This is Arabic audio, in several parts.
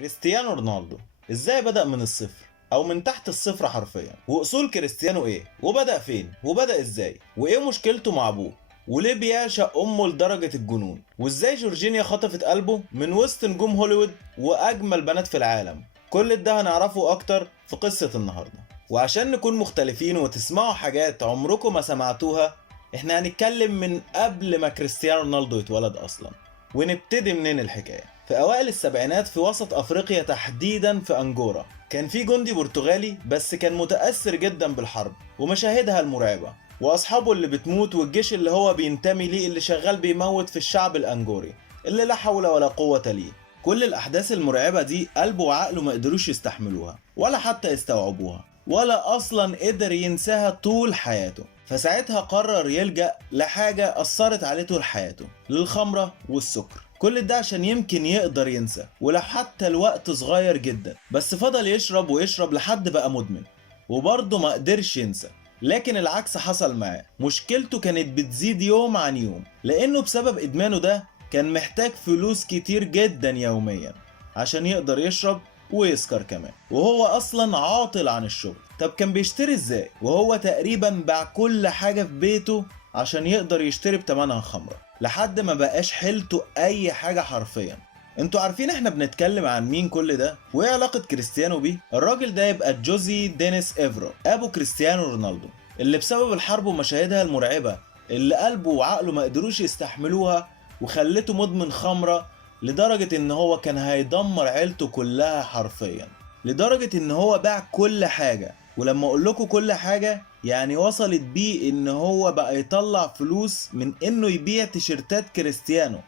كريستيانو رونالدو ازاي بدأ من الصفر او من تحت الصفر حرفيا؟ واصول كريستيانو ايه؟ وبدأ فين؟ وبدأ ازاي؟ وايه مشكلته مع ابوه؟ وليه بيعشق امه لدرجة الجنون؟ وازاي جورجينيا خطفت قلبه من وسط نجوم هوليوود واجمل بنات في العالم؟ كل ده هنعرفه اكتر في قصة النهاردة. وعشان نكون مختلفين وتسمعوا حاجات عمركم ما سمعتوها، احنا هنتكلم من قبل ما كريستيانو رونالدو يتولد اصلا. ونبتدي منين الحكاية؟ في أوائل السبعينات في وسط أفريقيا تحديدا في أنجورا، كان في جندي برتغالي بس كان متأثر جدا بالحرب ومشاهدها المرعبة وأصحابه اللي بتموت والجيش اللي هو بينتمي ليه اللي شغال بيموت في الشعب الأنجوري اللي لا حول ولا قوة ليه. كل الأحداث المرعبة دي قلبه وعقله ما قدروش يستحملوها ولا حتى يستوعبوها ولا أصلا قدر ينساها طول حياته. فساعتها قرر يلجأ لحاجة أثرت عليه طول حياته، للخمرة والسكر. كل ده عشان يمكن يقدر ينسى ولو حتى الوقت صغير جدا، بس فضل يشرب ويشرب لحد بقى مدمن وبرضه ما قدرش ينسى. لكن العكس حصل معاه، مشكلته كانت بتزيد يوم عن يوم لأنه بسبب إدمانه ده كان محتاج فلوس كتير جدا يوميا عشان يقدر يشرب ويسكر كمان، وهو اصلا عاطل عن الشغل. طب كان بيشتري ازاي وهو تقريبا باع كل حاجة في بيته عشان يقدر يشتري بتمنها خمرة، لحد ما بقاش حيلته اي حاجة حرفيا. انتوا عارفين احنا بنتكلم عن مين كل ده؟ وايه علاقة كريستيانو بيه؟ الراجل ده يبقى جوزي دينيس إيفرو، ابو كريستيانو رونالدو، اللي بسبب الحرب ومشاهدها المرعبة اللي قلبه وعقله ما قدروش يستحملوها وخلته مدمن خمرة، لدرجة ان هو كان هيدمر عيلته كلها حرفيا، لدرجة ان هو باع كل حاجة. ولما اقول لكم كل حاجة يعني وصلت بيه ان هو بقى يطلع فلوس من انه يبيع تيشيرتات كريستيانو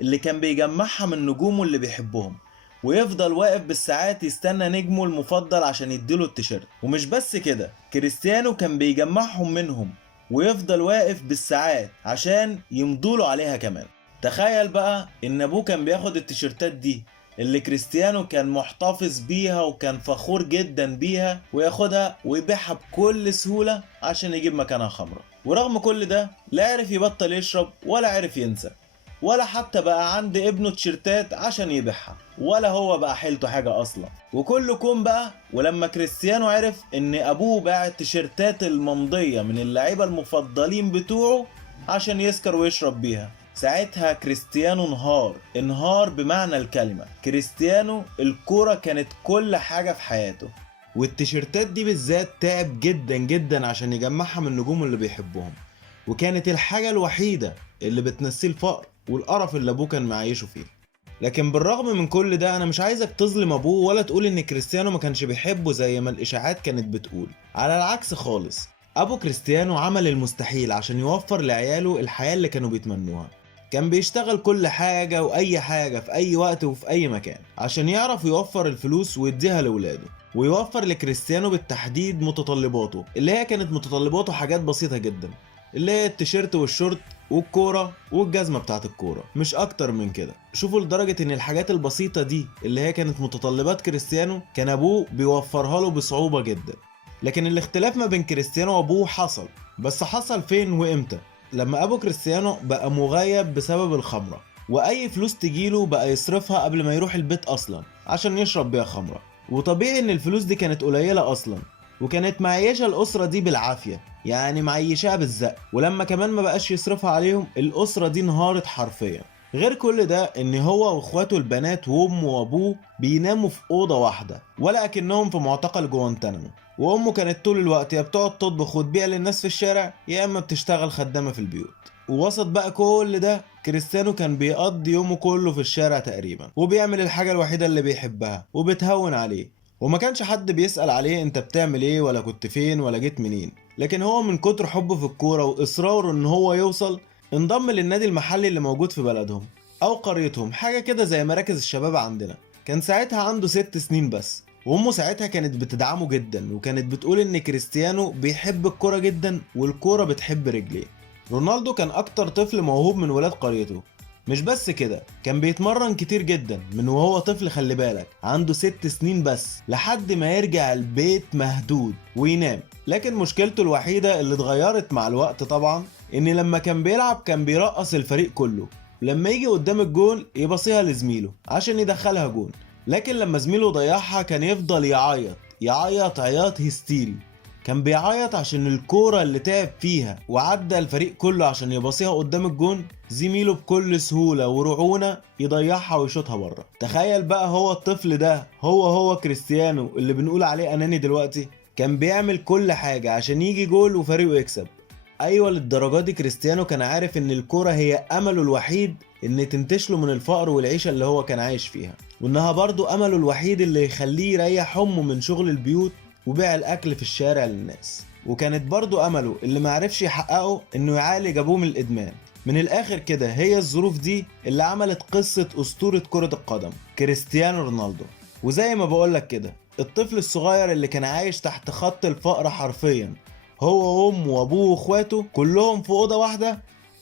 اللي كان بيجمعها من نجومه اللي بيحبهم، ويفضل واقف بالساعات يستنى نجمه المفضل عشان يديله التيشيرت. ومش بس كده، كريستيانو كان بيجمعهم منهم ويفضل واقف بالساعات عشان يمضوله عليها كمان. تخيل بقى ان ابوه كان بياخد التيشيرتات دي اللي كريستيانو كان محتفظ بيها وكان فخور جدا بيها وياخدها ويبيعها بكل سهولة عشان يجيب مكانها خمرة. ورغم كل ده لا عرف يبطل يشرب ولا عرف ينسى، ولا حتى بقى عند ابنه تيشيرتات عشان يبيعها، ولا هو بقى حيلته حاجة اصلا. وكله كوم بقى ولما كريستيانو عرف ان ابوه باع التيشيرتات الممضية من اللعيبة المفضلين بتوعه عشان يسكر ويشرب بيها. ساعتها كريستيانو انهار بمعنى الكلمة. كريستيانو الكورة كانت كل حاجة في حياته، والتيشيرتات دي بالذات تعب جدا جدا عشان يجمعها من النجوم اللي بيحبهم، وكانت الحاجة الوحيدة اللي بتنسيه الفقر والقرف اللي ابوه كان معيشه فيه. لكن بالرغم من كل ده انا مش عايزك تظلم ابوه ولا تقول ان كريستيانو ما كانش بيحبه زي ما الاشاعات كانت بتقول. على العكس خالص، ابو كريستيانو عمل المستحيل عشان يوفر لعياله الحياة اللي كانوا بيتمنوها. كان بيشتغل كل حاجة وأي حاجة في أي وقت وفي أي مكان عشان يعرف يوفر الفلوس ويديها لولاده، ويوفر لكريستيانو بالتحديد متطلباته اللي هي كانت متطلباته حاجات بسيطة جدا، اللي هي التيشيرت والشورت والكورة والجزمة بتاعت الكورة، مش أكتر من كده. شوفوا لدرجة إن الحاجات البسيطة دي اللي هي كانت متطلبات كريستيانو كان أبوه بيوفرها له بصعوبة جدا. لكن الاختلاف ما بين كريستيانو وأبوه حصل، بس حصل فين وإمتى؟ لما ابو كريستيانو بقى مغيب بسبب الخمرة، واي فلوس تجيله بقى يصرفها قبل ما يروح البيت اصلا عشان يشرب بيها خمرة. وطبيعي ان الفلوس دي كانت قليلة اصلا، وكانت معيشة الاسرة دي بالعافية، يعني معيشها بالزق. ولما كمان ما بقاش يصرفها عليهم الاسرة دي انهارت حرفيا. غير كل ده ان هو واخواته البنات وامه وابوه بيناموا في اوضة واحدة ولا اكنهم في معتقل جوانتانامو، وامه كانت طول الوقت يا بتقعد تطبخ وتبيع للناس في الشارع يا اما بتشتغل خدامة في البيوت. ووسط بقى كل ده كريستيانو كان بيقضي يومه كله في الشارع تقريبا، وبيعمل الحاجة الوحيدة اللي بيحبها وبتهون عليه، وما كانش حد بيسأل عليه انت بتعمل ايه ولا كنت فين ولا جيت منين. لكن هو من كتر حبه في الكورة واصراره ان هو يوصل انضم للنادي المحلي اللي موجود في بلدهم او قريتهم، حاجة كده زي مراكز الشباب عندنا. كان ساعتها عنده 6 سنين بس، وامه ساعتها كانت بتدعمه جدا وكانت بتقول ان كريستيانو بيحب الكرة جدا والكرة بتحب رجليه. رونالدو كان اكتر طفل موهوب من ولاد قريته. مش بس كده، كان بيتمرن كتير جدا من وهو طفل، خلي بالك عنده 6 سنين بس، لحد ما يرجع البيت مهدود وينام. لكن مشكلته الوحيدة اللي اتغيرت مع الوقت طبعا ان لما كان بيلعب كان بيرقص الفريق كله، لما يجي قدام الجول يبصيها لزميله عشان يدخلها جون. لكن لما زميله ضيعها كان يفضل يعيط عياط هستيري. كان بيعيط عشان الكورة اللي تعب فيها وعدى الفريق كله عشان يباصيها قدام الجون، زميله بكل سهولة ورعونة يضيعها ويشوطها بره. تخيل بقى، هو الطفل ده هو كريستيانو اللي بنقول عليه أناني دلوقتي، كان بيعمل كل حاجة عشان يجي جول وفريقه يكسب. أيوة، للدرجة دي كريستيانو كان عارف إن الكورة هي أمله الوحيد إن تنتشله من الفقر والعيشة اللي هو كان عايش فيها، وإنها برضو أمله الوحيد اللي يخليه يريح أمه من شغل البيوت وبيع الأكل في الشارع للناس. وكانت برضو أمله اللي معرفش يحققه إنه يعالج أبوه من الإدمان. من الآخر كده، هي الظروف دي اللي عملت قصة أسطورة كرة القدم كريستيانو رونالدو. وزي ما بقولك كده، الطفل الصغير اللي كان عايش تحت خط الفقر حرفيا، هو وأمه وأبوه وأخواته كلهم في أوضة واحدة،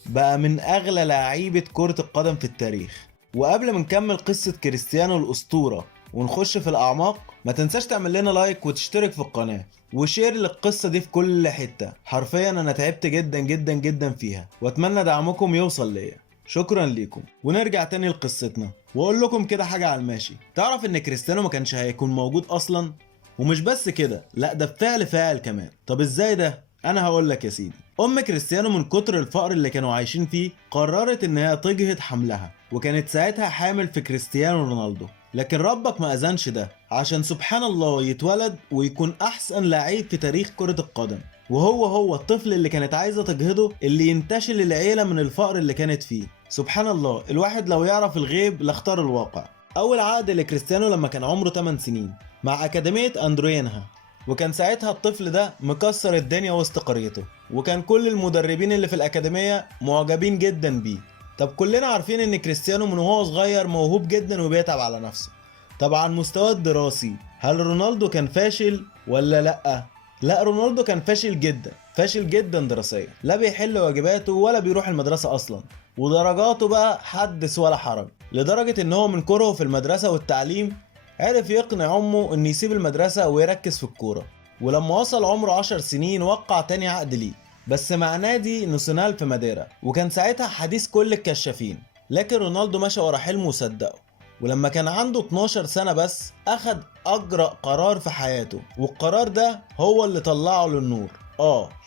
بقى من أغلى لعيبة كرة القدم في التاريخ. وقبل ما نكمل قصة كريستيانو الأسطورة ونخش في الأعماق، ما تنساش تعمل لنا لايك وتشترك في القناة وشير للقصة دي في كل حتة. حرفيا أنا تعبت جدا جدا جدا فيها، وأتمنى دعمكم يوصل ليا. شكرا ليكم. ونرجع تاني لقصتنا واقول لكم كده حاجة على الماشي. تعرف ان كريستيانو ما كانش هيكون موجود اصلا؟ ومش بس كده، لا ده بفعل فاعل كمان. طب ازاي ده؟ انا هقول لك يا سيدي. ام كريستيانو من كتر الفقر اللي كانوا عايشين فيه قررت ان هي تجهض حملها، وكانت ساعتها حامل في كريستيانو رونالدو. لكن ربك ما اذنش ده، عشان سبحان الله يتولد ويكون احسن لعيب في تاريخ كرة القدم، وهو الطفل اللي كانت عايزة تجهضه اللي ينتشل العيلة من الفقر اللي كانت فيه. سبحان الله، الواحد لو يعرف الغيب لاختار الواقع. اول عقد لكريستيانو لما كان عمره 8 سنين مع اكاديمية اندروينها، وكان ساعتها الطفل ده مكسر الدنيا وسط قريته، وكان كل المدربين اللي في الاكاديمية معجبين جدا بيه. طب كلنا عارفين ان كريستيانو من وهو صغير موهوب جدا وبيتعب على نفسه. طبعا مستواه الدراسي، هل رونالدو كان فاشل ولا لا؟ لا، رونالدو كان فاشل جدا دراسيا، لا بيحل واجباته ولا بيروح المدرسة اصلا، ودرجاته بقى حدث ولا حرج، لدرجة ان هو من كرهه في المدرسة والتعليم عرف يقنع امه ان يسيب المدرسة ويركز في الكورة. ولما وصل عمره 10 سنين وقع تاني عقد ليه، بس مع نادي نوسيونال في ماديرا، وكان ساعتها حديث كل الكشافين. لكن رونالدو مشى ورا حلمه وصدقه، ولما كان عنده 12 سنة بس أخد أجرأ قرار في حياته، والقرار ده هو اللي طلعه للنور.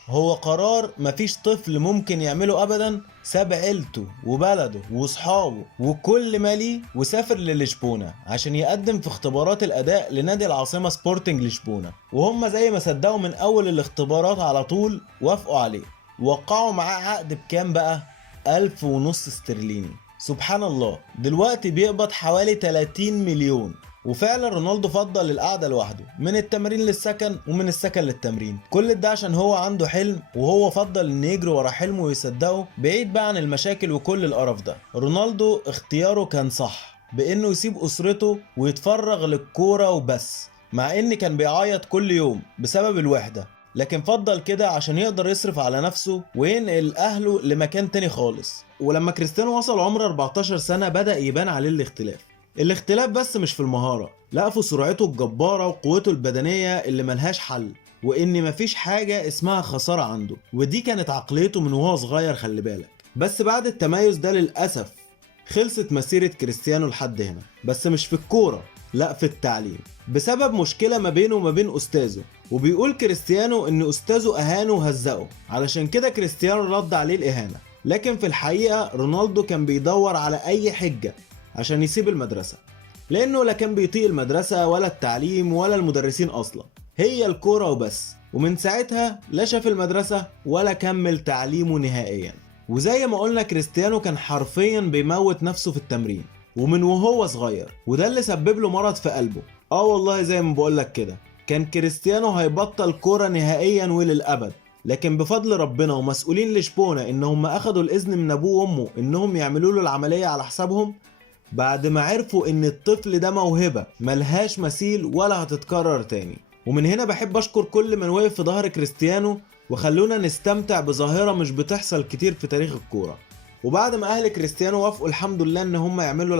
هو قرار مفيش طفل ممكن يعمله أبدا. ساب عيلته وبلده وصحابه وكل ما ليه وسافر للشبونة عشان يقدم في اختبارات الأداء لنادي العاصمة سبورتنج لشبونة، وهم زي ما صدقوا من أول الاختبارات على طول وافقوا عليه، ووقعوا معاه عقد بكام بقى؟ 1500 استرليني. سبحان الله، دلوقتي بيقبض حوالي 30 مليون. وفعلا رونالدو فضل القعده لوحده، من التمرين للسكن ومن السكن للتمرين، كل ده عشان هو عنده حلم، وهو فضل ان يجري ورا حلمه ويصدقه بعيد بقى عن المشاكل وكل القرف ده. رونالدو اختياره كان صح بانه يسيب اسرته ويتفرغ للكوره وبس، مع ان كان بيعيط كل يوم بسبب الوحده، لكن فضل كده عشان يقدر يصرف على نفسه وينقل اهله لمكان تاني خالص. ولما كريستيانو وصل عمر 14 سنة بدأ يبان عليه الاختلاف بس مش في المهارة، لا في سرعته الجبارة وقوته البدنية اللي ملهاش حل، وان مفيش حاجة اسمها خسارة عنده. ودي كانت عقليته من وهو صغير، خلي بالك. بس بعد التميز ده للأسف خلصت مسيرة كريستيانو لحد هنا، بس مش في الكورة، لا في التعليم، بسبب مشكلة ما بينه وما بين أستاذه. وبيقول كريستيانو ان أستاذه أهانه وهزقه، علشان كده كريستيانو رد عليه الإهانة. لكن في الحقيقة رونالدو كان بيدور على أي حجة عشان يسيب المدرسة، لأنه لا كان بيطيق المدرسة ولا التعليم ولا المدرسين أصلا، هي الكورة وبس. ومن ساعتها لا شاف المدرسة ولا كمل تعليمه نهائيا. وزي ما قلنا كريستيانو كان حرفيا بيموت نفسه في التمرين ومن وهو صغير، وده اللي سبب له مرض في قلبه. والله زي ما بقولك كده، كان كريستيانو هيبطل كورة نهائيا وللأبد، لكن بفضل ربنا ومسؤولين لشبونة انهم اخدوا الاذن من ابوه وامه انهم يعملوا له العملية على حسابهم، بعد ما عرفوا ان الطفل ده موهبة ملهاش مثيل ولا هتتكرر تاني. ومن هنا بحب اشكر كل من وقف في ظهر كريستيانو وخلونا نستمتع بظاهرة مش بتحصل كتير في تاريخ الكورة. وبعد ما اهل كريستيانو وافقوا الحمد لله ان هم يعملوا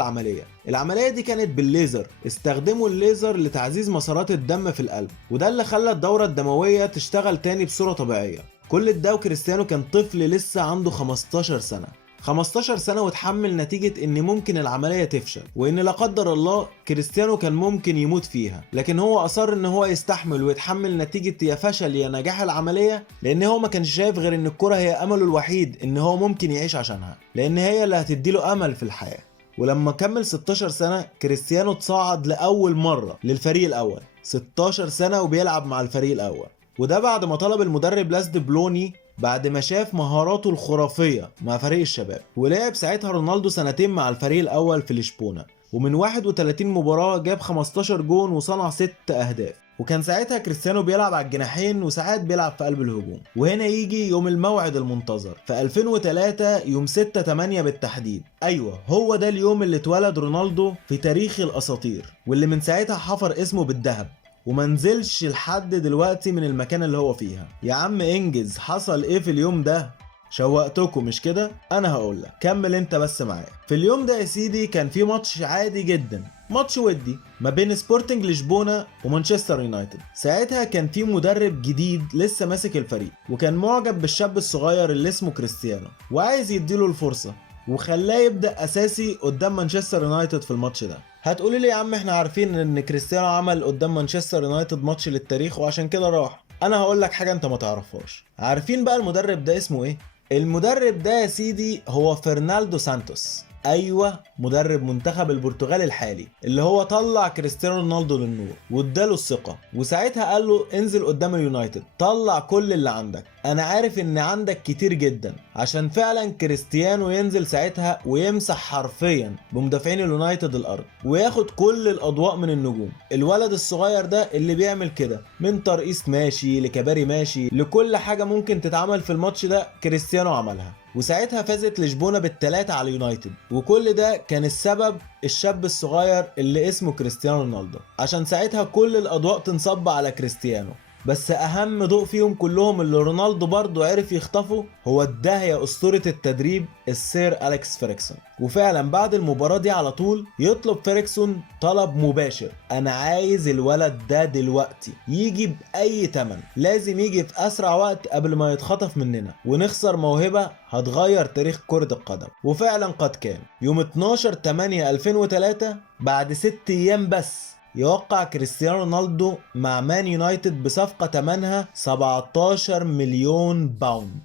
العملية دي كانت بالليزر. استخدموا الليزر لتعزيز مسارات الدم في القلب، وده اللي خلى الدورة الدموية تشتغل تاني بصورة طبيعية. كل ده وكريستيانو كان طفل لسه عنده 15 سنة. 15 سنة وتحمل نتيجة ان ممكن العملية تفشل، وان لا قدر الله كريستيانو كان ممكن يموت فيها، لكن هو اصر ان هو يستحمل ويتحمل نتيجة يا فشل يا نجاح العملية، لان هو ما كانش شايف غير ان الكرة هي امله الوحيد ان هو ممكن يعيش عشانها، لان هي اللي هتديله امل في الحياة. ولما كمل 16 سنة كريستيانو تصعد لأول مرة للفريق الأول. 16 سنة وبيلعب مع الفريق الأول، وده بعد ما طلب المدرب لاسد بلوني بعد ما شاف مهاراته الخرافية مع فريق الشباب. ولعب ساعتها رونالدو سنتين مع الفريق الأول في لشبونة، ومن 31 مباراة جاب 15 جون وصنع 6 أهداف. وكان ساعتها كريستيانو بيلعب على الجناحين وساعات بيلعب في قلب الهجوم. وهنا يجي يوم الموعد المنتظر في 2003 يوم 6/8 بالتحديد. ايوه هو ده اليوم اللي اتولد رونالدو في تاريخ الاساطير، واللي من ساعتها حفر اسمه بالذهب ومنزلش لحد دلوقتي من المكان اللي هو فيها. يا عم انجز، حصل ايه في اليوم ده؟ شوقتكم مش كده؟ انا هقولك، كمل انت بس معايا. في اليوم ده يا سيدي كان في ماتش عادي جدا، ماتش ودي ما بين سبورتنج لشبونة ومانشستر يونايتد. ساعتها كان في مدرب جديد لسه ماسك الفريق، وكان معجب بالشاب الصغير اللي اسمه كريستيانو وعايز يديله الفرصة، وخلاه يبدأ أساسي قدام مانشستر يونايتد في الماتش ده. هتقولي لي يا عم احنا عارفين ان كريستيانو عمل قدام مانشستر يونايتد ماتش للتاريخ وعشان كده راح. انا هقول لك حاجة انت ما تعرفهاش. عارفين بقى المدرب ده اسمه ايه؟ المدرب ده يا سيدي هو فرناندو سانتوس. ايوه مدرب منتخب البرتغال الحالي اللي هو طلع كريستيانو رونالدو للنور واداله الثقه، وساعتها قال له انزل قدام اليونايتد طلع كل اللي عندك، انا عارف ان عندك كتير جدا. عشان فعلا كريستيانو ينزل ساعتها ويمسح حرفيا بمدافعين اليونايتد الارض وياخد كل الاضواء من النجوم. الولد الصغير ده اللي بيعمل كده من ترقيص ماشي لكباري ماشي لكل حاجه ممكن تتعمل في الماتش ده كريستيانو عملها. وساعتها فازت لشبونة بالثلاثة على اليونايتد، وكل ده كان السبب الشاب الصغير اللي اسمه كريستيانو رونالدو، عشان ساعتها كل الأضواء تنصب على كريستيانو. بس أهم ضوء فيهم كلهم اللي رونالدو برضو عرف يخطفه هو الداهية أسطورة التدريب السير أليكس فيركسون. وفعلا بعد المباراة دي على طول يطلب فيركسون طلب مباشر، أنا عايز الولد ده دلوقتي يجي بأي تمن، لازم يجي في أسرع وقت قبل ما يتخطف مننا ونخسر موهبة هتغير تاريخ كرة القدم. وفعلا قد كان. يوم 12/8/2003 بعد 6 أيام بس يوقع كريستيانو رونالدو مع مان يونايتد بصفقة تمنها 17 مليون باوند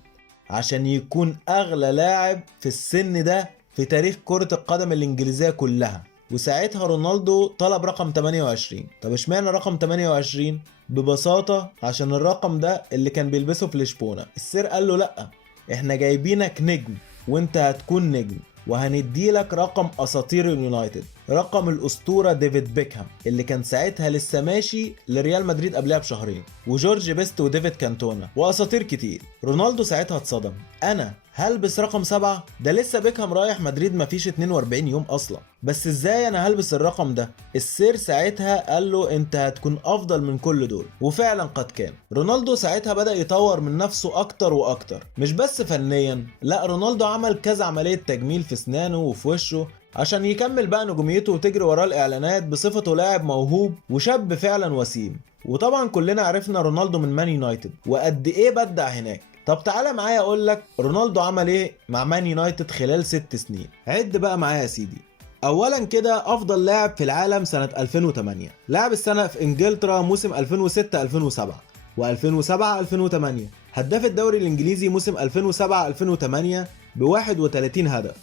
عشان يكون أغلى لاعب في السن ده في تاريخ كرة القدم الإنجليزية كلها. وساعتها رونالدو طلب رقم 28. طب اشمعنى رقم 28؟ ببساطة عشان الرقم ده اللي كان بيلبسه في لشبونة. السير قال له لأ، احنا جايبينك نجم وانت هتكون نجم، وهنديلك رقم اساطير اليونايتد، رقم الاسطوره ديفيد بيكهام اللي كان ساعتها لسه ماشي لريال مدريد قبلها بشهرين، وجورج بيست وديفيد كانتونا واساطير كتير. رونالدو ساعتها اتصدم، انا هلبس رقم 7؟ ده لسه بيكهام رايح مدريد مفيش 42 يوم اصلا، بس ازاي انا هلبس الرقم ده؟ السير ساعتها قال له انت هتكون افضل من كل دول. وفعلا قد كان. رونالدو ساعتها بدأ يطور من نفسه اكتر واكتر، مش بس فنيا، لا رونالدو عمل كذا عملية تجميل في اسنانه وفي وشه عشان يكمل بقى نجوميته وتجري وراه الاعلانات بصفته لاعب موهوب وشاب فعلا وسيم. وطبعا كلنا عرفنا رونالدو من مان يونايتد وقد ايه بدع هناك. طب تعالى معايا اقول لك رونالدو عمل ايه مع مان يونايتد خلال 6 سنين. عد بقى معايا يا سيدي. اولا كده افضل لاعب في العالم سنة 2008، لاعب السنة في انجلترا موسم 2006-2007 و2007-2008، هداف الدوري الانجليزي موسم 2007-2008 ب31 هدف،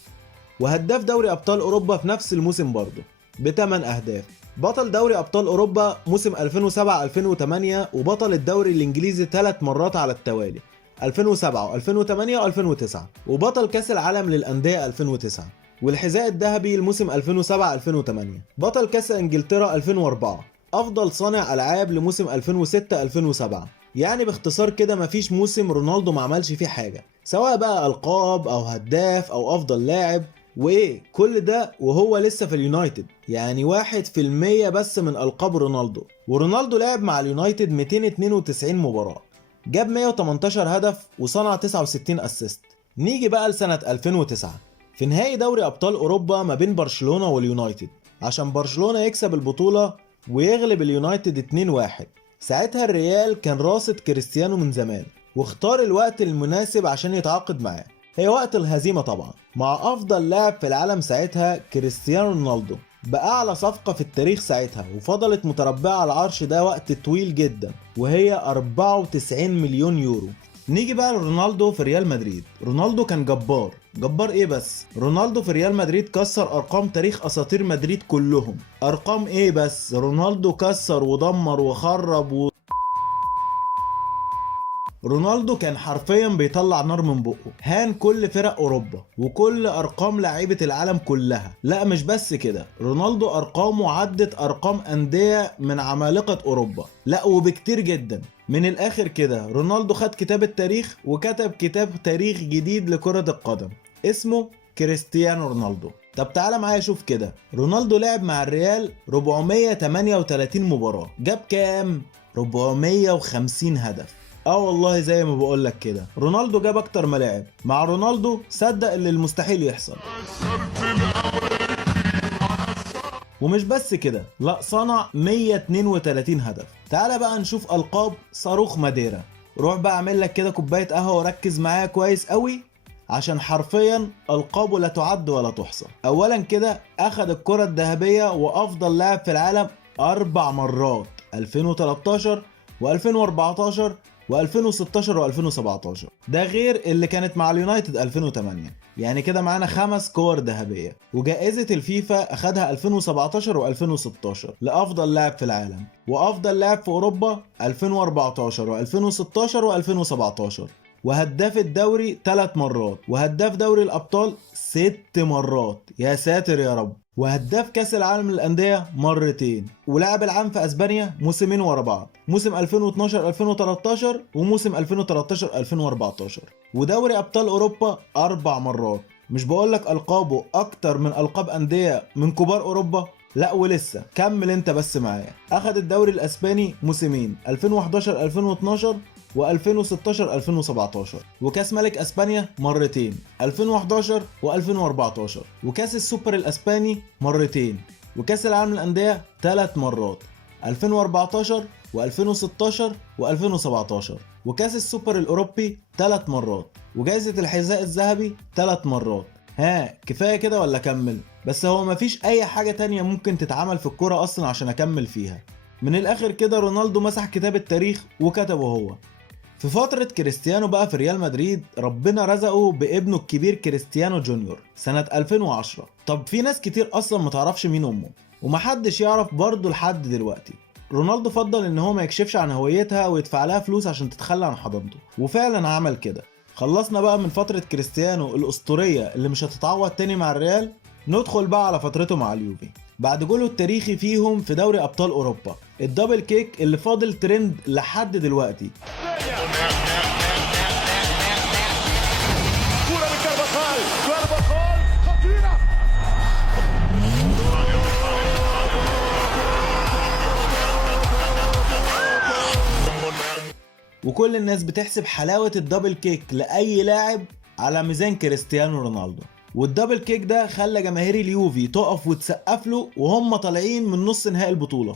وهداف دوري ابطال اوروبا في نفس الموسم برضه ب8 اهداف، بطل دوري ابطال اوروبا موسم 2007-2008 وبطل الدوري الانجليزي 3 مرات على التوالي 2007 و2008 و2009، وبطل كاس العالم للانديه 2009، والحذاء الذهبي الموسم 2007-2008، بطل كاس انجلترا 2004، افضل صانع العاب لموسم 2006-2007. يعني باختصار كده مفيش موسم رونالدو ما عملش فيه حاجه، سواء بقى القاب او هداف او افضل لاعب. وايه كل ده وهو لسه في اليونايتد، يعني 1% بس من القاب رونالدو. ورونالدو لعب مع اليونايتد 292 مباراة، جاب 118 هدف وصنع 69 اسيست. نيجي بقى لسنة 2009 في نهائي دوري ابطال اوروبا ما بين برشلونة واليونايتد، عشان برشلونة يكسب البطولة ويغلب اليونايتد 2-1. ساعتها الريال كان راصد كريستيانو من زمان واختار الوقت المناسب عشان يتعاقد معاه، هي وقت الهزيمة طبعا، مع أفضل لاعب في العالم ساعتها كريستيانو رونالدو بأعلى صفقة في التاريخ ساعتها، وفضلت متربعة على العرش ده وقت طويل جدا، وهي 94 مليون يورو. نيجي بقى لرونالدو في ريال مدريد. رونالدو كان جبار. جبار ايه بس؟ رونالدو في ريال مدريد كسر ارقام تاريخ اساطير مدريد كلهم. ارقام ايه بس؟ رونالدو كسر ودمر وخرب رونالدو كان حرفيا بيطلع نار من بقه، هان كل فرق اوروبا وكل ارقام لعيبه العالم كلها. لا مش بس كده، رونالدو ارقامه عدت ارقام انديه من عمالقه اوروبا، لا وبكتير جدا. من الاخر كده رونالدو خد كتاب التاريخ وكتب كتاب تاريخ جديد لكرة القدم اسمه كريستيانو رونالدو. طب تعالى معايا شوف كده، رونالدو لعب مع الريال 438 مباراة، جاب كام؟ 450 هدف. والله زي ما بقولك كده، رونالدو جاب اكتر ما لعب. مع رونالدو صدق اللي المستحيل يحصل. ومش بس كده، لا صنع 132 هدف. تعالى بقى نشوف القاب صاروخ ماديرا. روح بقى اعمل لك كده كوبايه قهوه وركز معايا كويس قوي، عشان حرفيا القابه لا تعد ولا تحصى. اولا كده اخذ الكره الذهبيه وافضل لاعب في العالم 4 مرات، 2013 و2014 و2016 و2017، ده غير اللي كانت مع اليونايتد 2008. يعني كده معانا 5 كور ذهبيه. وجائزه الفيفا اخدها 2017 و2016 لافضل لاعب في العالم، وافضل لاعب في اوروبا 2014 و2016 و2017، وهداف الدوري 3 مرات، وهداف دوري الابطال 6 مرات، يا ساتر يا رب، وهداف كاس العالم للانديه مرتين، ولاعب العام في اسبانيا موسمين ورا بعض، موسم 2012 2013 وموسم 2013 2014، ودوري ابطال اوروبا 4 مرات. مش بقولك القابه اكتر من القاب انديه من كبار اوروبا؟ لا ولسه، كمل انت بس معايا. اخد الدوري الاسباني موسمين 2011 2012 و2016 2017، وكاس ملك اسبانيا مرتين 2011 و2014، وكاس السوبر الاسباني مرتين، وكاس العالم للانديه 3 مرات 2014 و2016 و2017، وكاس السوبر الاوروبي 3 مرات، وجائزة الحذاء الذهبي 3 مرات. ها كفاية كده ولا اكمل؟ بس هو مفيش اي حاجة تانية ممكن تتعمل في الكرة اصلا عشان اكمل فيها. من الاخر كده رونالدو مسح كتاب التاريخ وكتبه هو. في فترة كريستيانو بقى في ريال مدريد، ربنا رزقه بابنه الكبير كريستيانو جونيور سنة 2010. طب في ناس كتير اصلا متعرفش مين امه، ومحدش يعرف برضه لحد دلوقتي. رونالدو فضل ان هو ما يكشفش عن هويتها ويدفع لها فلوس عشان تتخلى عن حضانته، وفعلا عمل كده. خلصنا بقى من فترة كريستيانو الاسطورية اللي مش هتتعوض تاني مع الريال، ندخل بقى على فترته مع اليوفي بعد جوله التاريخي فيهم في دوري ابطال اوروبا، الدبل كيك اللي فاضل ترند لحد دلوقتي. وكل الناس بتحسب حلاوة الدبل كيك لأي لاعب على ميزان كريستيانو رونالدو، والدبل كيك ده خلى جماهير اليوفي تقف وتسقف له وهم طالعين من نص نهائي البطولة.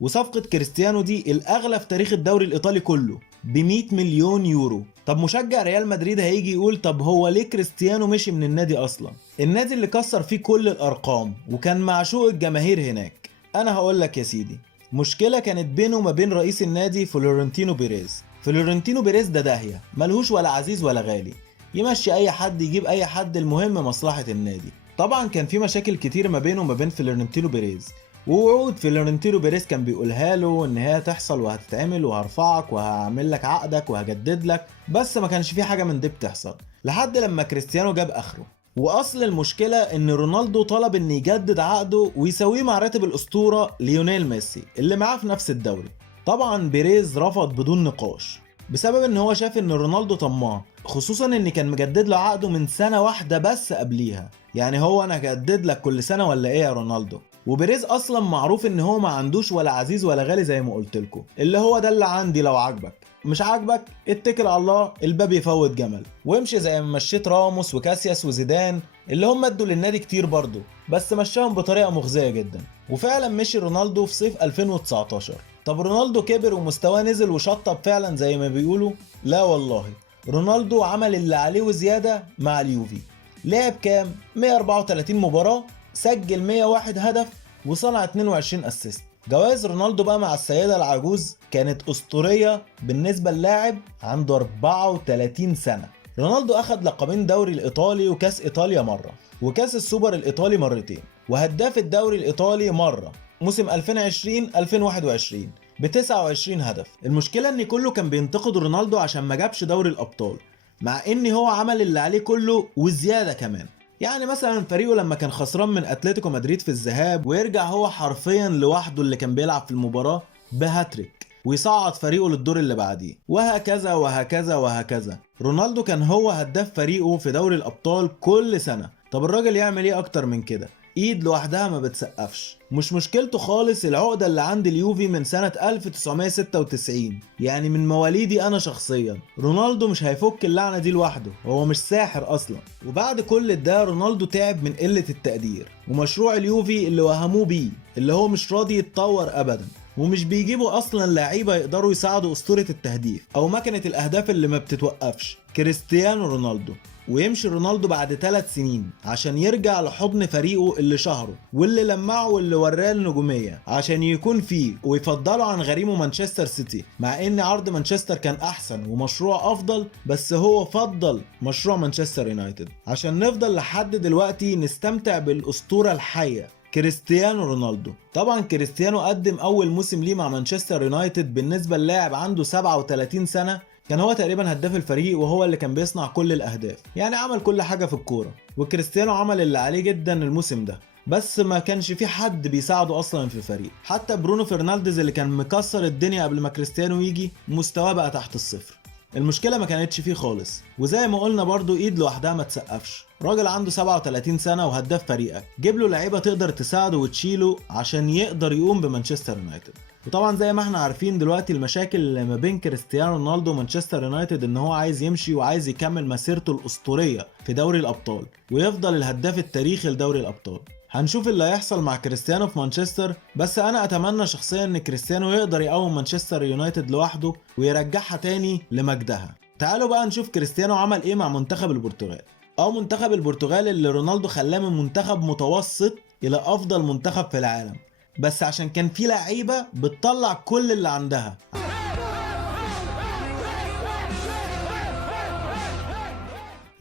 وصفقة كريستيانو دي الأغلى في تاريخ الدوري الإيطالي كله ب 100 مليون يورو. طب مشجع ريال مدريد هيجي يقول طب هو ليه كريستيانو مشي من النادي أصلا؟ النادي اللي كسر فيه كل الأرقام وكان معشوق الجماهير هناك. أنا هقولك يا سيدي، مشكلة كانت بينه وما بين رئيس النادي فلورنتينو بيريز. فلورنتينو بيريز ده داهية، ملهوش ولا عزيز ولا غالي، يمشي أي حد يجيب أي حد، المهم مصلحة النادي. طبعا كان في مشاكل كتير ما بينه وما بين فلورنتينو بيريز، ووعود فلورنتينو بيريز كان بيقولها له ان هي تحصل وهتتعمل وهرفعك وهعمل لك عقدك وهجدد لك، بس ما كانش في حاجه من دي بتحصل لحد لما كريستيانو جاب اخره. واصل المشكله ان رونالدو طلب ان يجدد عقده ويساويه مع راتب الاسطوره ليونيل ميسي اللي معاه في نفس الدوري. طبعا بيريز رفض بدون نقاش بسبب ان هو شاف ان رونالدو طماع، خصوصا ان كان مجدد له عقده من سنه واحده بس قبليها. يعني هو انا هجدد لك كل سنه ولا ايه يا رونالدو؟ وبيريز اصلا معروف ان هو ما عندوش ولا عزيز ولا غالي زي ما قلت لكم، اللي هو ده اللي عندي، لو عاجبك مش عاجبك اتكل على الله، الباب يفوت جمل، وامشي زي ما مشيت راموس وكاسياس وزيدان اللي هم ادوا للنادي كتير برضه، بس مشاهم بطريقه مخزيه جدا. وفعلا مشي رونالدو في صيف 2019. طب رونالدو كبر ومستواه نزل وشطب فعلا زي ما بيقولوا؟ لا والله، رونالدو عمل اللي عليه وزياده مع اليوفي. لعب كام؟ 134 مباراه، سجل 101 هدف وصنع 22 اسيست. جوائز رونالدو بقى مع السيدة العجوز كانت أسطورية بالنسبة للاعب عنده 34 سنة. رونالدو أخد لقبين دوري الإيطالي وكاس إيطاليا مرة، وكاس السوبر الإيطالي مرتين، وهداف الدوري الإيطالي مرة موسم 2020-2021 ب 29 هدف. المشكلة إن كله كان بينتقد رونالدو عشان ما جابش دوري الأبطال، مع إن هو عمل اللي عليه كله وزيادة كمان. يعني مثلا فريقه لما كان خسران من اتلتيكو مدريد في الذهاب ويرجع هو حرفيا لوحده اللي كان بيلعب في المباراة بهاتريك ويصعد فريقه للدور اللي بعديه، وهكذا وهكذا وهكذا. رونالدو كان هو هداف فريقه في دوري الابطال كل سنة. طب الراجل يعمل ايه اكتر من كده؟ ايد لوحدها ما بتسقفش. مش مشكلته خالص العقدة اللي عند اليوفي من سنة 1996، يعني من مواليدي انا شخصيا. رونالدو مش هيفك اللعنة دي لوحده، هو مش ساحر اصلا. وبعد كل ده رونالدو تعب من قلة التقدير، ومشروع اليوفي اللي وهموه بيه اللي هو مش راضي يتطور ابدا، ومش بيجيبوا اصلا لعيبة يقدروا يساعدوا اسطورة التهديف او مكنة الاهداف اللي ما بتتوقفش، كريستيانو رونالدو. ويمشي رونالدو بعد 3 سنين عشان يرجع لحضن فريقه اللي شهره واللي لمعه واللي وراه النجومية عشان يكون فيه، ويفضله عن غريمه مانشستر سيتي، مع ان عرض مانشستر كان احسن ومشروع افضل، بس هو فضل مشروع مانشستر يونايتد عشان نفضل لحد دلوقتي نستمتع بالاسطورة الحية كريستيانو رونالدو. طبعا كريستيانو قدم اول موسم ليه مع مانشستر يونايتد بالنسبة للاعب عنده 37 سنة كان هو تقريبا هداف الفريق، وهو اللي كان بيصنع كل الاهداف، يعني عمل كل حاجة في الكورة. وكريستيانو عمل اللي عليه جدا الموسم ده، بس ما كانش في حد بيساعده اصلا في الفريق. حتى برونو فرنانديز اللي كان مكسر الدنيا قبل ما كريستيانو يجي مستواه بقى تحت الصفر. المشكلة ما كانتش فيه خالص، وزي ما قلنا برضو ايد لوحدها ما تسقفش. راجل عنده 37 سنة وهداف فريقك، جيب له لعيبة تقدر تساعده وتشيله عشان يقدر يقوم بمانشستر يونايتد. وطبعا زي ما احنا عارفين دلوقتي المشاكل اللي ما بين كريستيانو رونالدو ومانشستر يونايتد ان هو عايز يمشي وعايز يكمل مسيرته الاسطورية في دوري الابطال ويفضل الهداف التاريخي لدوري الابطال. هنشوف اللي هيحصل مع كريستيانو في مانشستر، بس انا اتمنى شخصيا ان كريستيانو يقدر يقوم مانشستر يونايتد لوحده ويرجعها تاني لمجدها. تعالوا بقى نشوف كريستيانو عمل ايه مع منتخب البرتغال، او منتخب البرتغال اللي رونالدو خلاه من منتخب متوسط الى افضل منتخب في العالم، بس عشان كان في لعيبة بتطلع كل اللي عندها.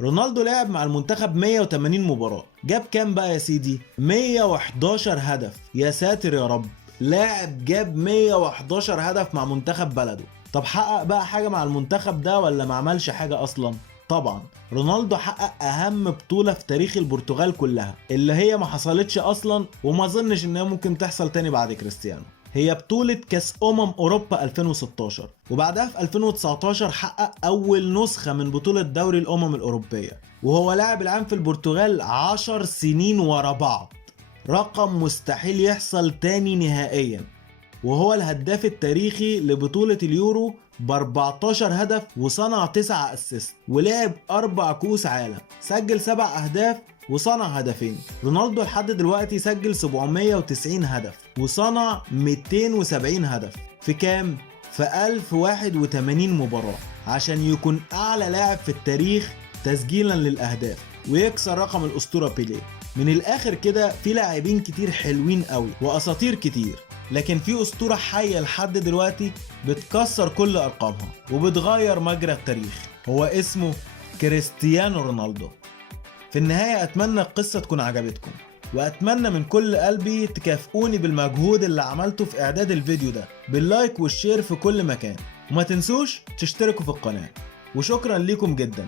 رونالدو لعب مع المنتخب 180 مباراة، جاب كام بقى يا سيدي؟ 111 هدف. يا ساتر يا رب، لاعب جاب 111 هدف مع منتخب بلده. طب حقق بقى حاجة مع المنتخب ده ولا ما عملش حاجة اصلا؟ طبعا رونالدو حقق اهم بطولة في تاريخ البرتغال كلها، اللي هي ما حصلتش اصلا وما ظنش انها ممكن تحصل تاني بعد كريستيانو. هي بطولة كاس اوروبا 2016، وبعدها في 2019 حقق اول نسخة من بطولة دوري الاوروبية، وهو لاعب العام في البرتغال 10 سنين ورا بعض، رقم مستحيل يحصل تاني نهائيا. وهو الهداف التاريخي لبطولة اليورو ب 14 هدف وصنع 9 اسيست، ولعب 4 كؤوس عالم، سجل 7 اهداف وصنع هدفين. رونالدو لحد دلوقتي سجل 790 هدف وصنع 270 هدف في كام؟ في 1081 مباراة، عشان يكون اعلى لاعب في التاريخ تسجيلا للاهداف ويكسر رقم الاسطورة بيليه. من الاخر كده في لاعبين كتير حلوين قوي واساطير كتير، لكن في اسطورة حية لحد دلوقتي بتكسر كل ارقامها وبتغير مجرى التاريخ، هو اسمه كريستيانو رونالدو. في النهاية اتمنى القصة تكون عجبتكم، واتمنى من كل قلبي تكافئوني بالمجهود اللي عملته في اعداد الفيديو ده باللايك والشير في كل مكان، وما تنسوش تشتركوا في القناة. وشكرا لكم جدا.